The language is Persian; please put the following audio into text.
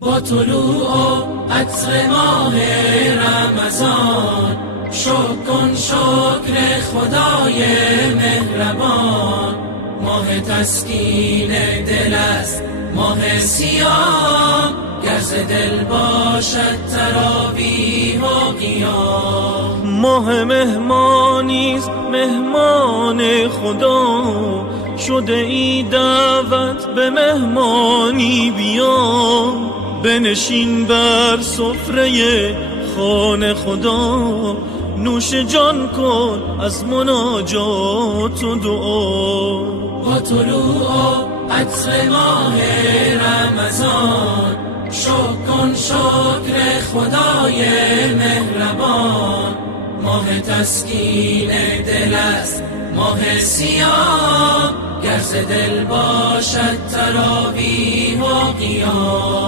با طلوع عطر ماه رمضان شکر کن شکر خدای مهربان. ماه تسکین دل است ماه صیام، گر ز دل باشد تراویح و قیام. ماه مهمانیست مهمان خدا، شده ای دعوت به مهمانی بیا. بنشین بر سفره خانه خدا، نوش جان کن از مناجات و دعا. با طلوع عطر ماه رمضان شکر کن شکر خدای مهربان. ماه تسکین دل است ماه صیام، گر ز دل باشد تراویح و قیام.